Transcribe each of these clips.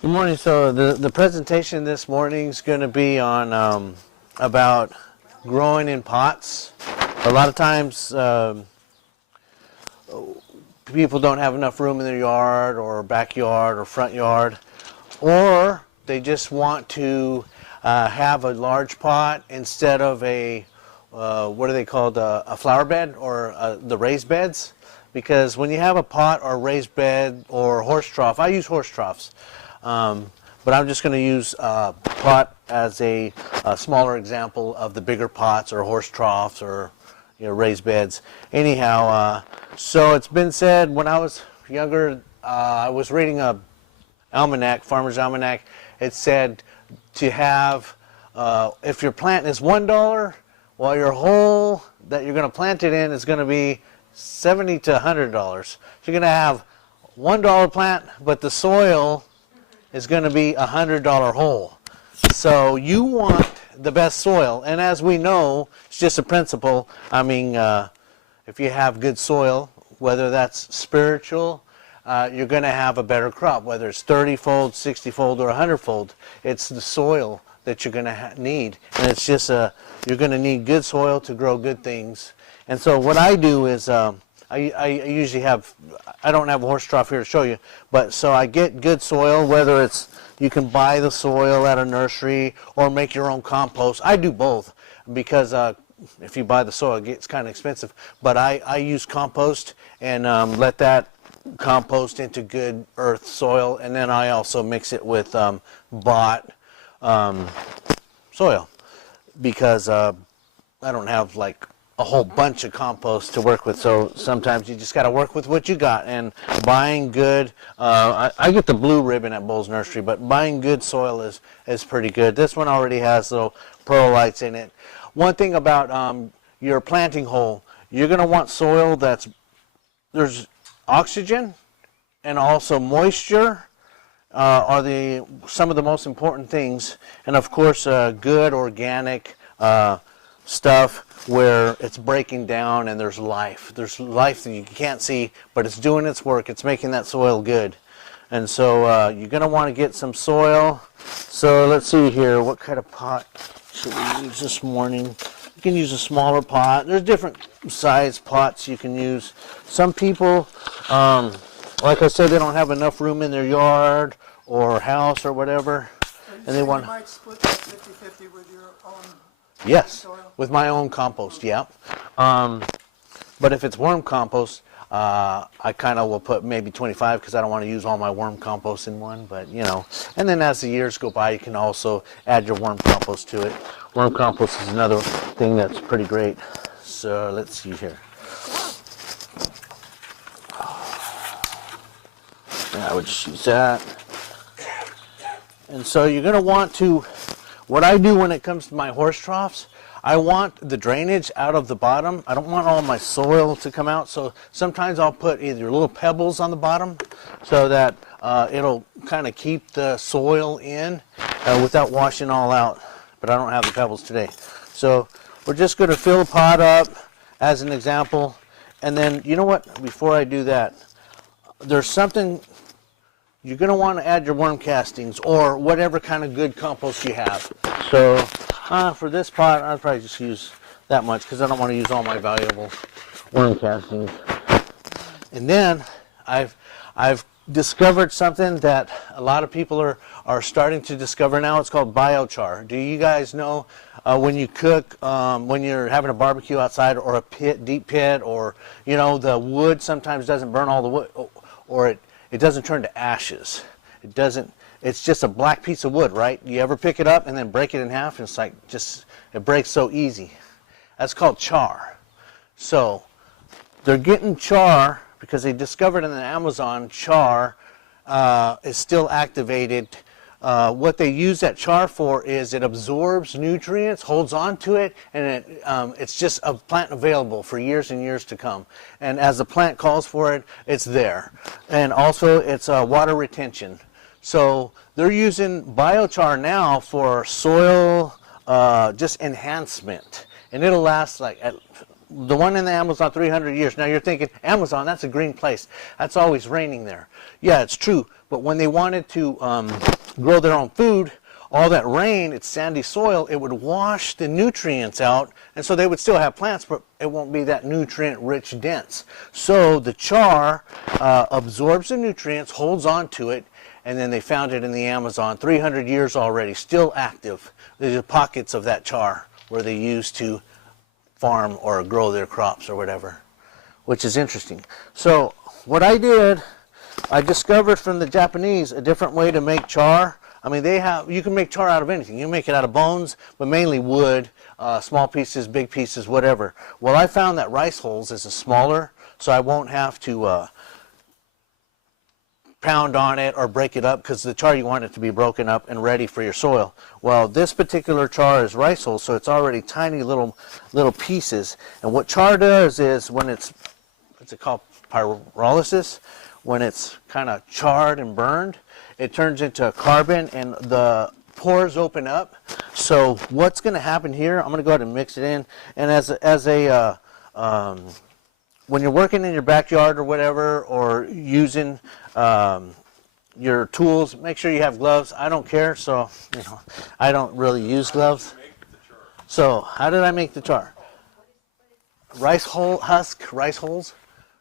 Good morning. So the presentation this morning is going to be on about growing in pots. A lot of times people don't have enough room in their yard or backyard or front yard, or they just want to have a large pot instead of a what are they called, a flower bed or the raised beds. Because when you have a pot or raised bed or horse trough, I use horse troughs. But I'm just going to use pot as a smaller example of the bigger pots or horse troughs or raised beds. Anyhow, so it's been said when I was younger, I was reading a almanac, Farmer's Almanac. It said to have, if your plant is $1, well, your hole that you're going to plant it in is going to be $70 to $100. So you're going to have $1 plant, but the soil is going to be $100 hole. So you want the best soil, and as we know, it's just a principle. I mean, if you have good soil, whether that's spiritual, you're going to have a better crop, whether it's 30-fold, 60-fold, or 100-fold. It's the soil that you're going to need, and it's just you're going to need good soil to grow good things. And so what I do is I usually have, I don't have a horse trough here to show you, but so I get good soil, whether it's you can buy the soil at a nursery or make your own compost. I do both because if you buy the soil, it gets kind of expensive. But I use compost and let that compost into good earth soil, and then I also mix it with bought soil because I don't have like a whole bunch of compost to work with, so sometimes you just got to work with what you got. And buying good, I get the blue ribbon at Bowles Nursery, but buying good soil is pretty good. This one already has little perlites in it. One thing about your planting hole, you're going to want soil there's oxygen and also moisture are some of the most important things, and of course good organic stuff where it's breaking down and there's life. There's life that you can't see, but it's doing its work. It's making that soil good. And so you're going to want to get some soil. So let's see here. What kind of pot should we use this morning? You can use a smaller pot. There's different size pots you can use. Some people, like I said, they don't have enough room in their yard or house or whatever. And they want. You might split that 50-50 with your own. Yes, soil. with my own compost, yeah. But if it's worm compost, I kind of will put maybe 25 because I don't want to use all my worm compost in one, but And then as the years go by, you can also add your worm compost to it. Worm compost is another thing that's pretty great. So let's see here. Yeah, I would just use that. And so you're going to want to, what I do when it comes to my horse troughs, I want the drainage out of the bottom. I don't want all my soil to come out, so sometimes I'll put either little pebbles on the bottom so that it'll kind of keep the soil in without washing all out, but I don't have the pebbles today. So we're just going to fill the pot up as an example, and then you know what, before I do that, there's something. You're going to want to add your worm castings or whatever kind of good compost you have. So for this pot, I'll probably just use that much because I don't want to use all my valuable worm castings. And then I've discovered something that a lot of people are starting to discover now. It's called biochar. Do you guys know when you cook, when you're having a barbecue outside or a deep pit, or the wood sometimes doesn't burn all the wood, or it doesn't turn to ashes. It's just a black piece of wood, right? You ever pick it up and then break it in half, and it's like it breaks so easy. That's called char. So they're getting char because they discovered in the Amazon char is still activated. What they use that char for is it absorbs nutrients, holds on to it, and it's just a plant available for years and years to come. And as the plant calls for it, it's there. And also it's water retention. So they're using biochar now for soil just enhancement. And it'll last like the one in the Amazon 300 years. Now you're thinking, Amazon, that's a green place. That's always raining there. Yeah, it's true. But when they wanted to grow their own food, all that rain, it's sandy soil, it would wash the nutrients out, and so they would still have plants, but it won't be that nutrient rich dense. So the char absorbs the nutrients, holds on to it, and then they found it in the Amazon, 300 years already, still active. There's pockets of that char where they used to farm or grow their crops or whatever, which is interesting. So what I did, I discovered from the Japanese a different way to make char. I mean, you can make char out of anything. You can make it out of bones, but mainly wood, small pieces, big pieces, whatever. Well, I found that rice hulls is smaller, so I won't have to pound on it or break it up, because the char, you want it to be broken up and ready for your soil. Well, this particular char is rice hulls, so it's already tiny little pieces. And what char does is, when what's it called, pyrolysis, when it's kind of charred and burned, it turns into carbon and the pores open up. So what's going to happen here, I'm going to go ahead and mix it in. And when you're working in your backyard or whatever, or using your tools, make sure you have gloves. I don't care, so I don't really use gloves. So how did I make the char? Rice hulls.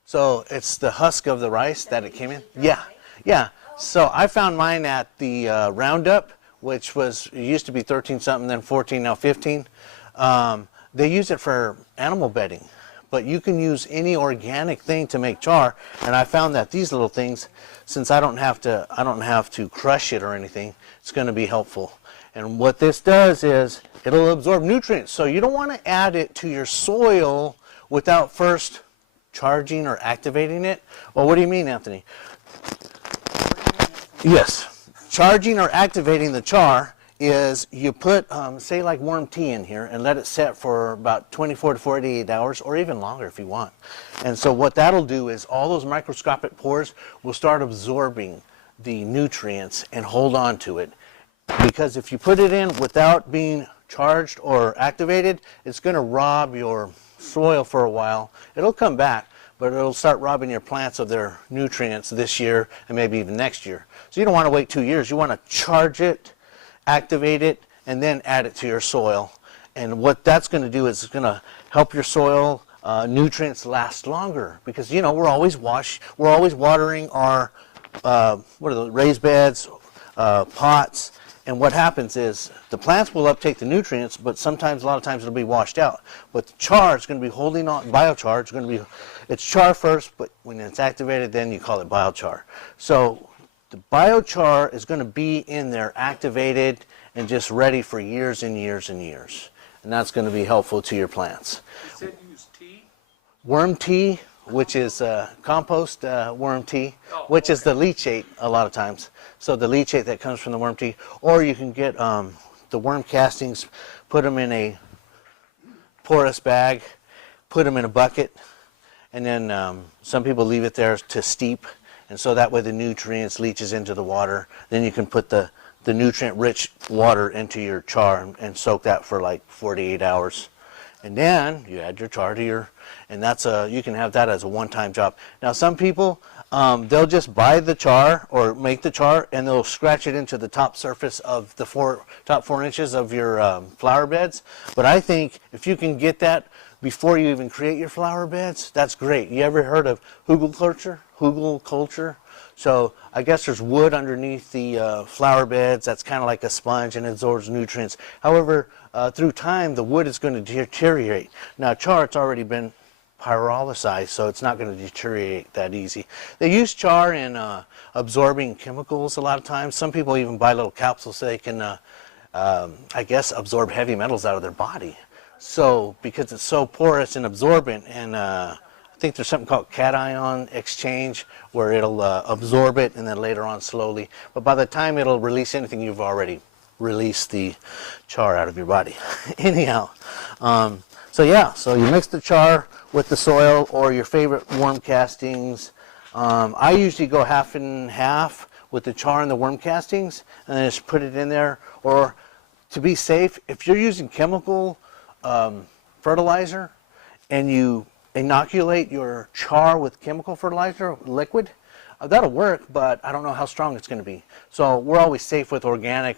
So it's the husk of the rice that it came in? Yeah. So I found mine at the Roundup, which it used to be 13 something, then 14, now 15. They use it for animal bedding, but you can use any organic thing to make char. And I found that these little things, since I don't have to crush it or anything, it's going to be helpful. And what this does is it'll absorb nutrients. So you don't want to add it to your soil without first charging or activating it. Well, what do you mean, Anthony? Yes, charging or activating the char is you put, say like worm tea in here and let it set for about 24 to 48 hours, or even longer if you want. And so what that'll do is all those microscopic pores will start absorbing the nutrients and hold on to it. Because if you put it in without being charged or activated, it's going to rob your soil for a while. It'll come back, but it'll start robbing your plants of their nutrients this year and maybe even next year. So you don't want to wait 2 years. You want to charge it, activate it, and then add it to your soil. And what that's going to do is it's going to help your soil nutrients last longer, because we're always watering our raised beds, pots. And what happens is the plants will uptake the nutrients, but a lot of times it'll be washed out. But the char is going to be holding on. Biochar is going to be, it's char first, but when it's activated, then you call it biochar. So the biochar is going to be in there activated and just ready for years and years and years. And that's going to be helpful to your plants. You said use tea? Worm tea, which is compost worm tea, which is the leachate a lot of times. So the leachate that comes from the worm tea. Or you can get the worm castings, put them in a porous bag, put them in a bucket, and then some people leave it there to steep. And so that way the nutrients leaches into the water. Then you can put the nutrient-rich water into your char and soak that for like 48 hours. And then you add your char to your, and you can have that as a one-time job. Now some people, they'll just buy the char or make the char, and they'll scratch it into the top surface of the top 4 inches of your flower beds. But I think if you can get that before you even create your flower beds, that's great. You ever heard of hugelkultur? So I guess there's wood underneath the flower beds that's kind of like a sponge and absorbs nutrients. However, through time, the wood is going to deteriorate. Now char, it's already been pyrolyzed, so it's not going to deteriorate that easy. They use char in absorbing chemicals a lot of times. Some people even buy little capsules so they can, I guess, absorb heavy metals out of their body. So because it's so porous and absorbent, and I think there's something called cation exchange where it'll absorb it and then later on slowly. But by the time it'll release anything, you've already released the char out of your body. Anyhow, so you mix the char with the soil or your favorite worm castings. I usually go half and half with the char and the worm castings, and then just put it in there. Or to be safe, if you're using chemical fertilizer and you inoculate your char with chemical fertilizer liquid, that'll work, but I don't know how strong it's going to be. So we're always safe with organic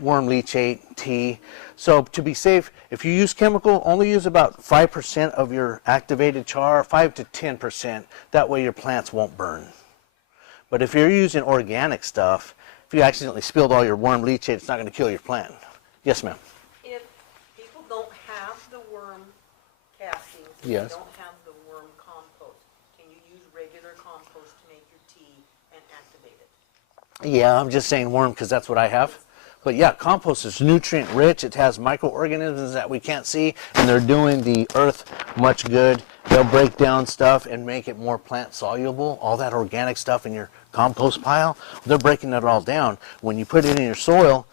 worm leachate tea. So to be safe, if you use chemical, only use about 5% of your activated char, 5 to 10%. That way your plants won't burn. But if you're using organic stuff, if you accidentally spilled all your worm leachate, it's not going to kill your plant. Yes, ma'am. If people don't have the worm castings, if Yes. they don't have the worm compost, can you use regular compost to make your tea and activate it? Yeah, I'm just saying worm because that's what I have. But yeah, compost is nutrient rich. It has microorganisms that we can't see, and they're doing the earth much good. They'll break down stuff and make it more plant soluble. All that organic stuff in your compost pile, they're breaking it all down. When you put it in your soil,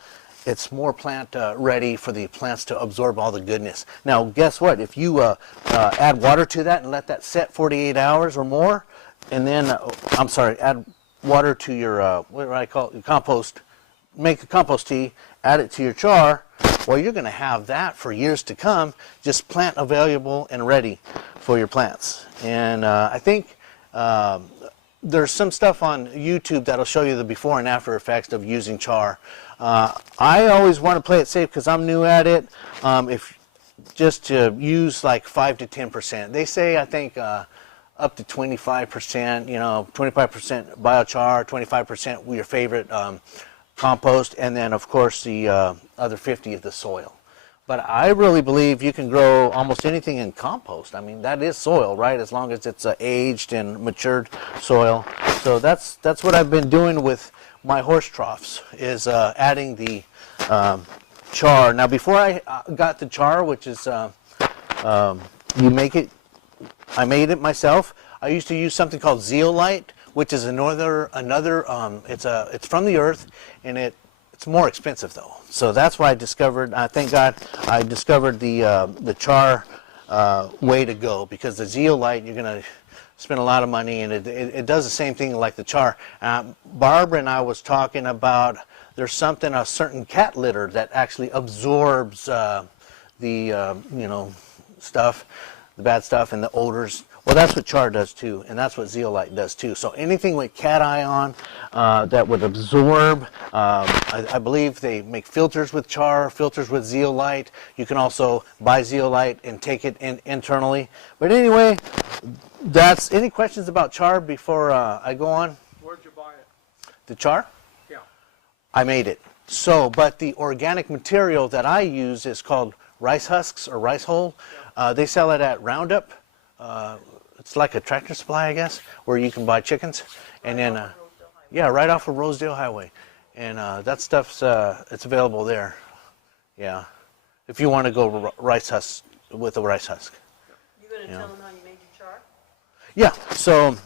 it's more plant ready for the plants to absorb all the goodness. Now, guess what? If you add water to that and let that set 48 hours or more, and then, add water to your, what do I call it, your compost, make a compost tea, add it to your char, well, you're going to have that for years to come, just plant available and ready for your plants. And I think there's some stuff on YouTube that'll show you the before and after effects of using char. I always want to play it safe because I'm new at it. If just to use like 5 to 10%. They say, I think, up to 25%, 25% biochar, 25% your favorite compost, and then of course the other 50 of the soil. But I really believe you can grow almost anything in compost. I mean, that is soil, right? As long as it's aged and matured soil. So that's what I've been doing with my horse troughs, is adding the char. Now, before I got the char, which is you make it, I made it myself. I used to use something called zeolite, which is another it's from the earth, and it's more expensive though. So that's why I discovered, thank God, I discovered the char way to go, because the zeolite, you're going to spend a lot of money, and it does the same thing like the char. Barbara and I was talking about, there's something, a certain cat litter that actually absorbs the stuff, the bad stuff and the odors. Well, that's what char does too, and that's what zeolite does too. So anything with cat eye on that would absorb, I believe they make filters with char, filters with zeolite. You can also buy zeolite and take it in internally. But anyway, that's, any questions about char before I go on? Where'd you buy it? The char? Yeah. I made it. So, but the organic material that I use is called rice husks or rice hull. They sell it at Roundup. It's like a Tractor Supply, I guess, where you can buy chickens. And then, yeah, right off of Rosedale Highway. And that stuff's, it's available there. Yeah. If you want to go rice husk with a rice husk. You going to tell them how you made your char? Yeah, so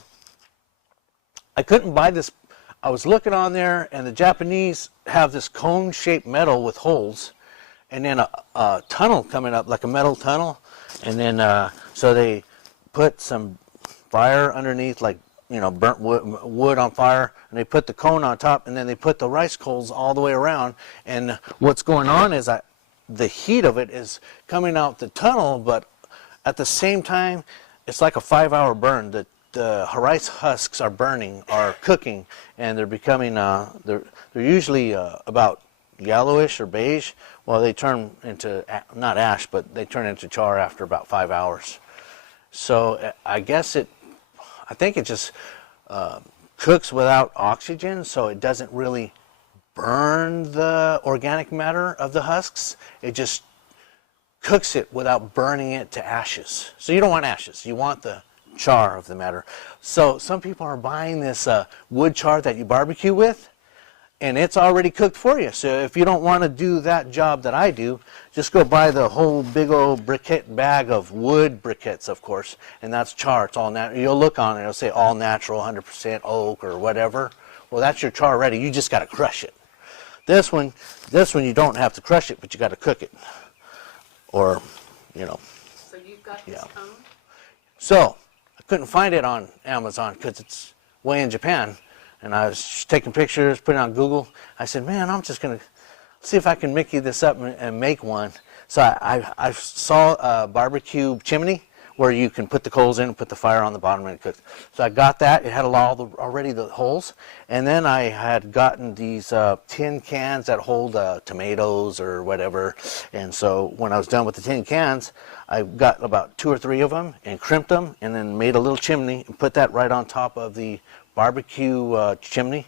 I couldn't buy this. I was looking on there, and the Japanese have this cone-shaped metal with holes, and then a tunnel coming up, like a metal tunnel. And then, so they put some fire underneath, like, burnt wood on fire, and they put the cone on top, and then they put the rice coals all the way around. And what's going on is the heat of it is coming out the tunnel, but at the same time, it's like a 5-hour burn. The rice husks are burning, are cooking, and they're becoming, they're usually about yellowish or beige. Well, they turn into, not ash, but they turn into char after about 5 hours. So I guess I think it just cooks without oxygen, so it doesn't really burn the organic matter of the husks. It just cooks it without burning it to ashes. So you don't want ashes. You want the char of the matter. So some people are buying this wood char that you barbecue with, and it's already cooked for you. So if you don't want to do that job that I do, just go buy the whole big old briquette bag of wood briquettes, of course, and that's char. It's all natural. You'll look on it, it'll say all natural, 100% oak or whatever. Well, that's your char ready. You just got to crush it. This one you don't have to crush it, but you got to cook it. Or, So you've got this cone? So I couldn't find it on Amazon because it's way in Japan. And I was taking pictures, putting it on Google. I said, man, I'm just going to see if I can Mickey this up and make one. So I saw a barbecue chimney where you can put the coals in and put the fire on the bottom and it cooks. So I got that. It had already the holes. And then I had gotten these tin cans that hold tomatoes or whatever. And so when I was done with the tin cans, I got about 2 or 3 of them and crimped them and then made a little chimney and put that right on top of the barbecue chimney.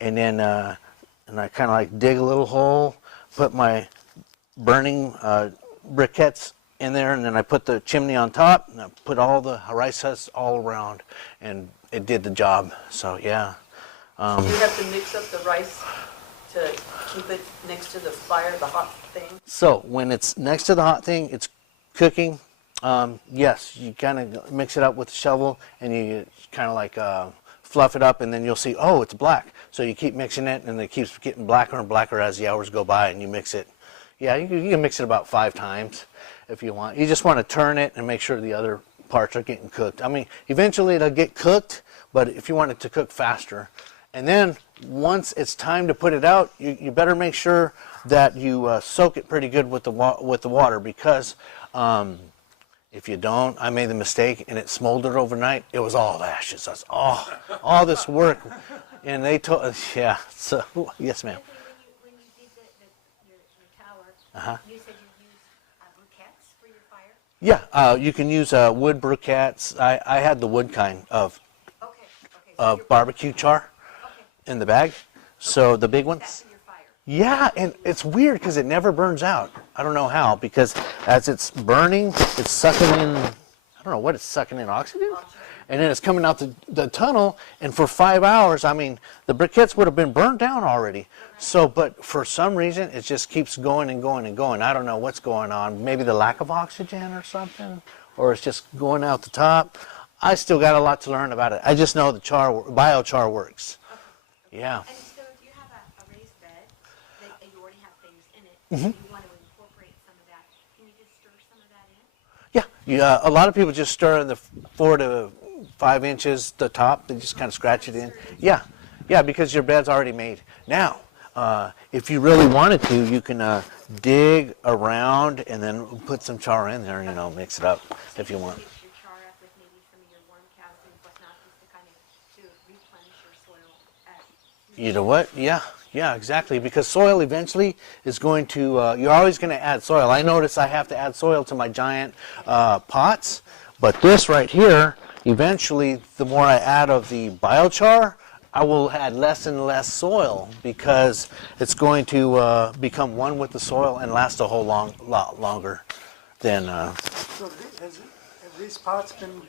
And then and I kind of like dig a little hole, put my burning briquettes in there, and then I put the chimney on top, and I put all the rice husks all around, and it did the job. So yeah. You have to mix up the rice to keep it next to the fire, the hot thing? So when it's next to the hot thing, it's cooking. Yes, you kind of mix it up with the shovel, and you kind of like fluff it up, and then you'll see, oh, it's black. So you keep mixing it, and it keeps getting blacker and blacker as the hours go by, and you mix it. Yeah, you can mix it about 5 times if you want. You just want to turn it and make sure the other parts are getting cooked. I mean, eventually it'll get cooked, but if you want it to cook faster. And then once it's time to put it out, you better make sure that you soak it pretty good with the water, because if you don't, I made the mistake and it smoldered overnight. It was all ashes. That's all this work. And they told, yeah, so, yes, ma'am. When you did your tower, you said you used briquettes for your fire? Yeah, you can use wood briquettes. I had the wood kind of barbecue char in the bag. So the big ones. That's for your fire. Yeah, and it's weird because it never burns out. I don't know how, because as it's burning, it's sucking in, I don't know what it's sucking in, oxygen? And then it's coming out the tunnel, and for 5 hours, I mean, the briquettes would have been burned down already. So, but for some reason, it just keeps going and going and going. I don't know what's going on. Maybe the lack of oxygen or something, or it's just going out the top. I still got a lot to learn about it. I just know the biochar works. Yeah. And so if you have a raised bed, that you already have things in it, and you want to incorporate some of that, can you just stir some of that in? Yeah, a lot of people just stir in the 4 to 5 inches, the top. They just kind of scratch it in. Yeah, because your bed's already made. Now, if you really wanted to, you can dig around and then put some char in there, mix it up if you want. Mix your char up with maybe some of your warm calcium and whatnot, just to kind of to replenish your soil. You know what? Yeah, exactly. Because soil eventually is going to, you're always going to add soil. I notice I have to add soil to my giant pots, but this right here, eventually, the more I add of the biochar, I will add less and less soil, because it's going to become one with the soil and last a whole lot longer than. So have these pots been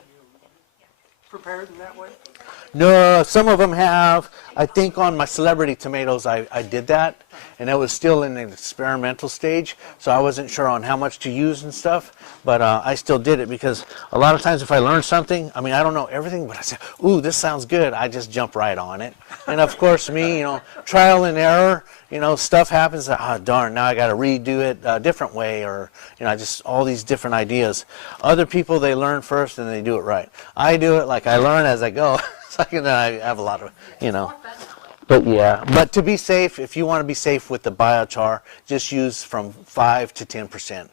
prepared in that way? No, some of them have. I think on my celebrity tomatoes, I did that, and it was still in an experimental stage, so I wasn't sure on how much to use and stuff, but I still did it, because a lot of times if I learn something, I mean, I don't know everything, but I say, ooh, this sounds good, I just jump right on it. And of course me, trial and error, stuff happens, darn, now I got to redo it a different way, or, just all these different ideas. Other people, they learn first and they do it right. I do it like I learn as I go. So I have a lot of, But yeah, but to be safe, if you want to be safe with the biochar, just use from 5 to 10%.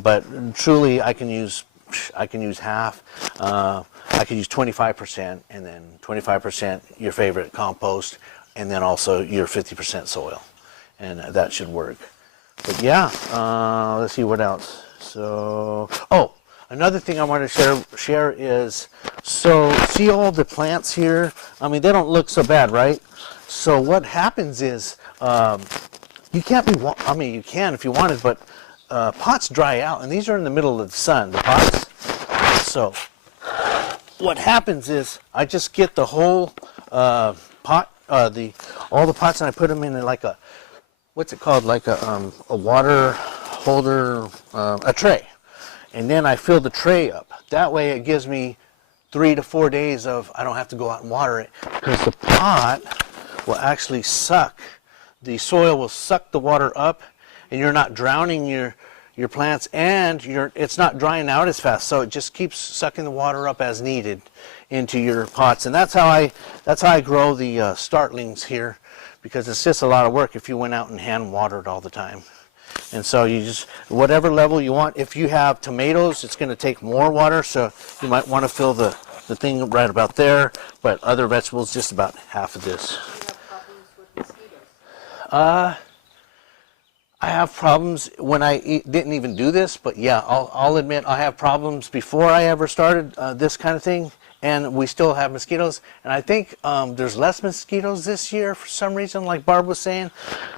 But truly, I can use half. I can use 25%, and then 25% your favorite compost, and then also your 50% soil, and that should work. But yeah, let's see what else. So, another thing I want to share is, so see all the plants here? I mean, they don't look so bad, right? So what happens is, you can't be, I mean, you can if you wanted, but pots dry out, and these are in the middle of the sun, the pots. So what happens is, I just get the whole pot, all the pots, and I put them in like a, what's it called, like a water holder, a tray. And then I fill the tray up. That way it gives me 3 to 4 days of, I don't have to go out and water it, because the pot will actually suck. The soil will suck the water up, and you're not drowning your plants, and it's not drying out as fast. So it just keeps sucking the water up as needed into your pots. And that's how I grow the startlings here, because it's just a lot of work if you went out and hand watered all the time. And so you just, whatever level you want. If you have tomatoes, it's going to take more water, so you might want to fill the thing right about there. But other vegetables, just about half of this. Do you have problems with mosquitoes? I have problems when I didn't even do this, but yeah, I'll admit I have problems before I ever started this kind of thing, and we still have mosquitoes. And I think there's less mosquitoes this year for some reason, like Barb was saying.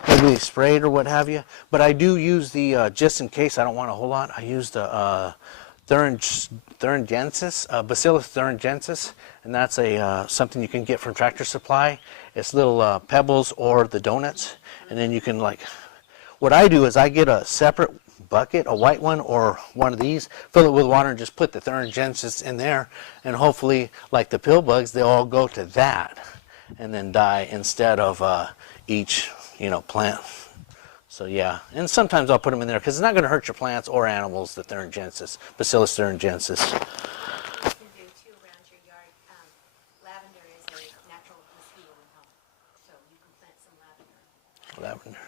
Maybe they sprayed or what have you. But I do use the, just in case I don't want a whole lot, I use the thuringiensis, Bacillus thuringiensis, and that's a something you can get from Tractor Supply. It's little pebbles or the donuts, and then you can like. What I do is I get a separate bucket, a white one or one of these, fill it with water and just put the thuringiensis in there, and hopefully, like the pill bugs, they all go to that and then die instead of each, plant. So yeah, and sometimes I'll put them in there because it's not going to hurt your plants or animals, the thuringiensis, Bacillus thuringiensis. You can do too around your yard. Lavender is a natural mosquito repellent, so you can plant some lavender. Lavender.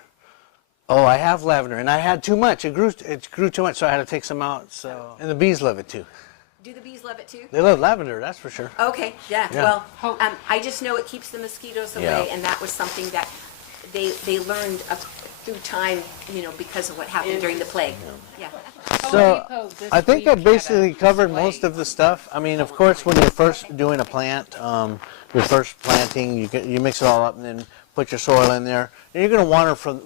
Oh, I have lavender, and I had too much. It grew too much, so I had to take some out. So, and the bees love it too. Do the bees love it too? They love lavender, that's for sure. Okay, yeah. Yeah. Well, I just know it keeps the mosquitoes away, Yeah. and that was something that they learned through time, because of what happened during the plague. Yeah. So, I think I basically covered most of the stuff. I mean, of course, when you're first doing a plant, your first planting, you mix it all up and then put your soil in there. And you're going to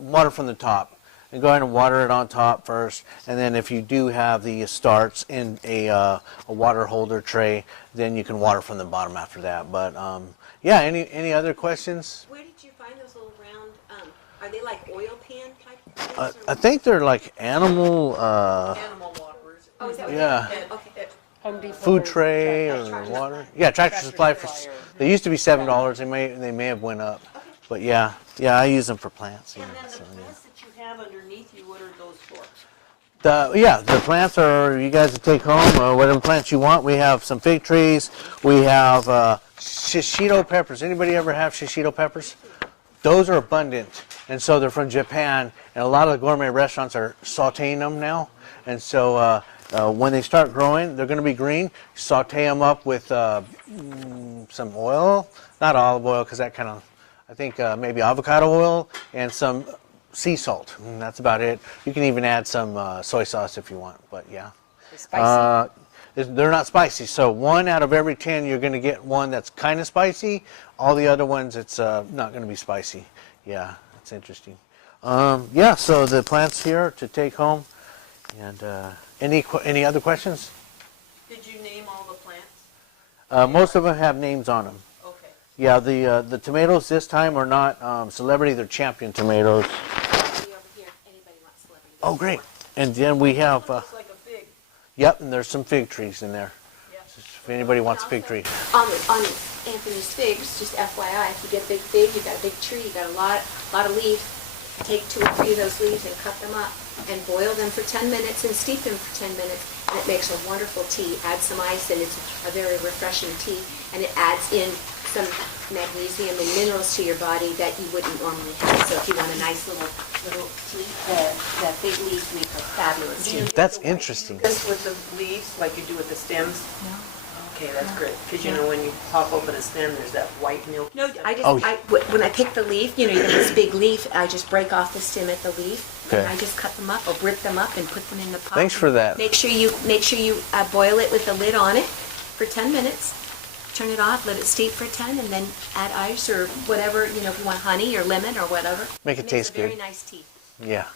water from the top. And go ahead and water it on top first. And then if you do have the starts in a water holder tray, then you can water from the bottom after that. But yeah, any other questions? Where did you find those little round? Are they like oil pan type things? I think they're like animal Animal walkers. Oh, is that what yeah. they Okay. Home Depot food or tray Tractor or Supply. water. Yeah, Tractor Supply. Supply or- They used to be $7. They may have went up. But yeah, I use them for plants. And Yeah, then the so, yeah. plants that you have underneath you, what are those for? The plants are you guys to take home, or whatever plants you want. We have some fig trees. We have shishito peppers. Anybody ever have shishito peppers? Those are abundant, and so they're from Japan. And a lot of the gourmet restaurants are sautéing them now. And so when they start growing, they're going to be green. Sauté them up with some oil, not olive oil, because that kind of, I think maybe avocado oil and some sea salt. And that's about it. You can even add some soy sauce if you want, but yeah. Spicy. They're not spicy. So 1 out of every 10, you're going to get one that's kind of spicy. All the other ones, it's not going to be spicy. Yeah, it's interesting. Yeah, so the plants here to take home. And any other questions? Did you name all the plants? Most of them have names on them. Okay. Yeah, the tomatoes this time are not celebrity. They're champion tomatoes. Over here, anybody wants celebrity. Oh, great. And then we have, Looks like a fig. yep, and there's some fig trees in there. Yeah. If anybody wants a fig tree. On Anthony's figs, just FYI, if you get a big fig, you got a big tree, you got a lot of leaves. Take 2 or 3 of those leaves and cut them up and boil them for 10 minutes and steep them for 10 minutes. And it makes a wonderful tea. Add some ice and it's a very refreshing tea. And it adds in some magnesium and minerals to your body that you wouldn't normally have. So if you want a nice little tea, the fig leaves make a fabulous tea. That's interesting. This with the leaves, like you do with the stems? No. Okay, that's great. Because when you pop open a stem, there's that white milk. No, I just, Oh. when I pick the leaf, you get this big leaf, I just break off the stem at the leaf, and Okay. I just cut them up or rip them up and put them in the pot. Thanks for that. Make sure you boil it with the lid on it for 10 minutes. Turn it off, let it steep for 10, and then add ice or whatever, if you want honey or lemon or whatever. Make it taste makes a very good. nice tea. Yeah.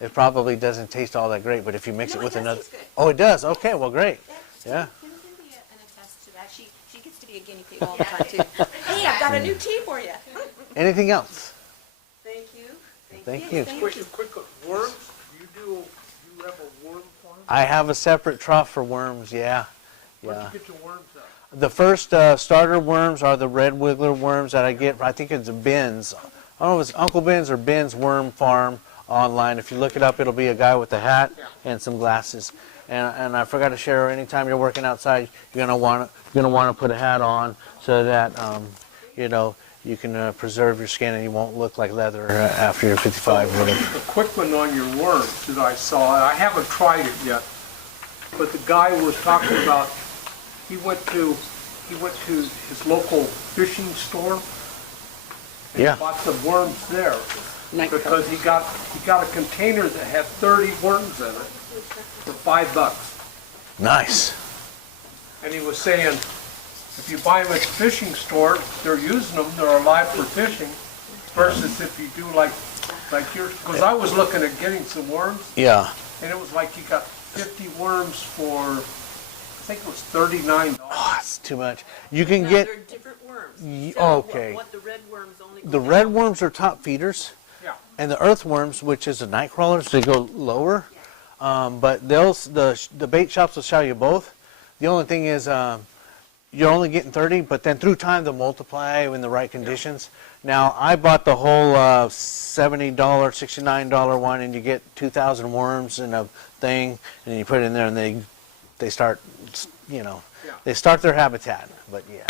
It probably doesn't taste all that great, but if you mix No, it with it does another... taste good. Oh, it does? Okay, well, great. Yeah. Can be an attest to that. She gets to be a guinea pig all the time, too. Hey, I've got a new tea for you. Anything else? Thank you. Thank you. Question, quick, worms, you have a worm farm? I have a separate trough for worms, yeah. Where'd Yeah. you get your worms at? The first starter worms are the red wiggler worms that I get. I think it's Ben's. I don't know if it's Uncle Ben's or Ben's Worm Farm online. If you look it up, it'll be a guy with a hat and some glasses. And I forgot to share. Anytime you're working outside, you're gonna want to put a hat on so that you can preserve your skin and you won't look like leather after you're 55 or whatever. A quick one on your worms that I saw, I haven't tried it yet, but the guy was talking about, he went to his local fishing store and Yeah. bought the worms there. Because he got a container that had 30 worms in it for $5. Nice. And he was saying, if you buy them at the fishing store, they're using them, they're alive for fishing, versus if you do like yours. Because I was looking at getting some worms, Yeah. and it was like you got 50 worms for, I think it was $39. Oh, it's too much. You can Now, get they're different worms. Ye- So okay. What the red worms only. the go red down. worms are top feeders, Yeah. and the earthworms, which is the night crawlers, they go lower. But the bait shops will sell you both. The only thing is you're only getting 30, but then through time they'll multiply in the right conditions. Now I bought the whole $70, $69 one, and you get 2,000 worms in a thing, and you put it in there, and they start, Yeah. they start their habitat. But yeah.